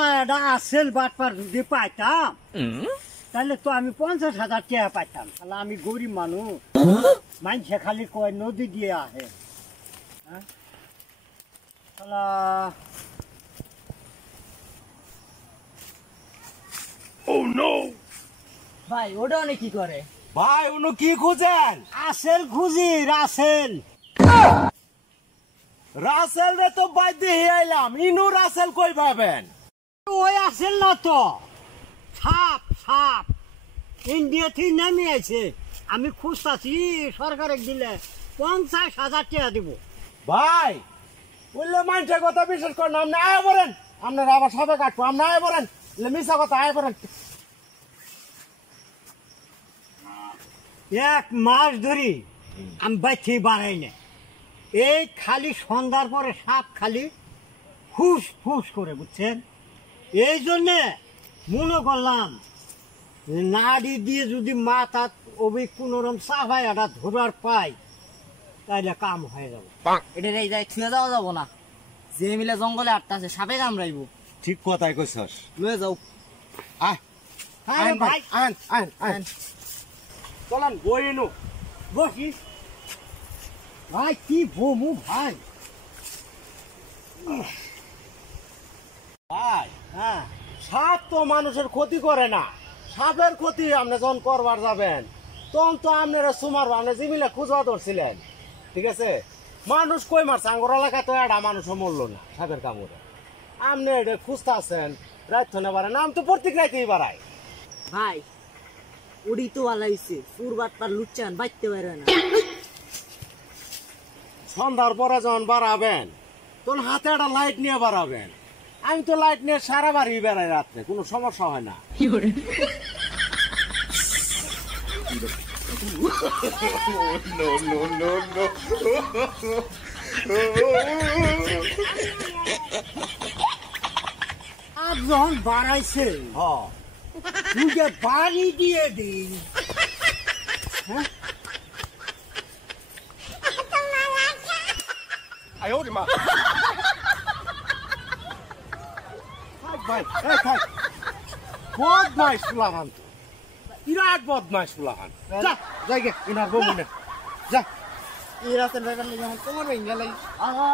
শালা এটা আসেল বাটপার যদি পাইতাম তাহলে তো আমি 50,000 টাকা পাইতাম। শালা আমি গরিব মানুষ, মানুষে খালি কয় নদী দিয়ে আহে। শালা ভাই ওটা অনেক কি করে? ভাই উনি কি খুঁজেন? আসেল খুঁজি, রাসেল। রাসেল রে তো বাদ দিয়ে আইলাম, ইনু রাসেল কই পাবেন? ওই আসেল না তো, সাপ সাপ ইন্ডিয়া থেকে নেমে আছে। আমি খুঁজতাছি, সরকারের দিলে 50,000 টাকা দিব। ভাই বললে মানুষের কথা বিশ্বাস করেন, আপনি আয় বলেন, আপনার আবার সবে কাটবো, আপনি আয় বলেন, মিশা কথা আয় বলেন। 1 মাস ধরি আমি বাইতে বাড়াই না। এই খালি সন্ধ্যার পরে সাপ খালি ফুস ফুস করে, বুঝছেন? এই জন্যে মনে করলাম নাড়ি দিয়ে যদি মাথা ওই কোনোরকম সাফাইয়াটা ধরার পাই তাইলে কাম হয়ে যাবে। এটা এই যায় ছুঁয়ে যাওয়া যাবো না, যে মিলে জঙ্গলে আটটা আছে সাপে কামড়াইব। ঠিক কথাই কইছস, লয়ে যাও। আয় আরে ভাই আন আন আন, চলেন বই এনো বসিস। ভাই কি বমু ভাই। ভাই হ্যাঁ, সাপ তো মানুষের ক্ষতি করে না, সাপের ক্ষতি আপনি যখন করবার যাবেন তখন তো আপনারা সুমারবো, আপনি জিমিলে খুঁজবা ধরছিলেন, ঠিক আছে? মানুষ কই মারছে, আঙ্গুর এলাকায় তো একটা মানুষও মরলো না সাপের কামড়ে। আপনি এটা খুঁজতে আছেন, রাত না পারেন, আম তো প্রত্যেক রাইতেই বাড়াই। ভাই ওডি তো ভালো হয়েছে, সুর বাটপার লুচ্চান বাইতে পারে না। সন্ধ্যার পরে যখন বাড়াবেন তখন হাতে একটা লাইট নিয়ে বাড়াবেন। আমি তো লাইট নিয়ে সারা বাড়ি বেড়াই রাত্রে, কোনো সমস্যা হয় না। আর যখন বাড়াইছে হ্যাঁ, তুই বাড়ি দিয়ে দিন। হ্যাঁ, ভাই এই থাক, বদমাইশ ফুলাহান তো, বিরাট বদমাইশ ফুলাহান। যা যাই গে, ইনার বউ মনে যা। এই রাস্তার ব্যাপার নিয়ে তোমার ভেঙে গেলাই। আহা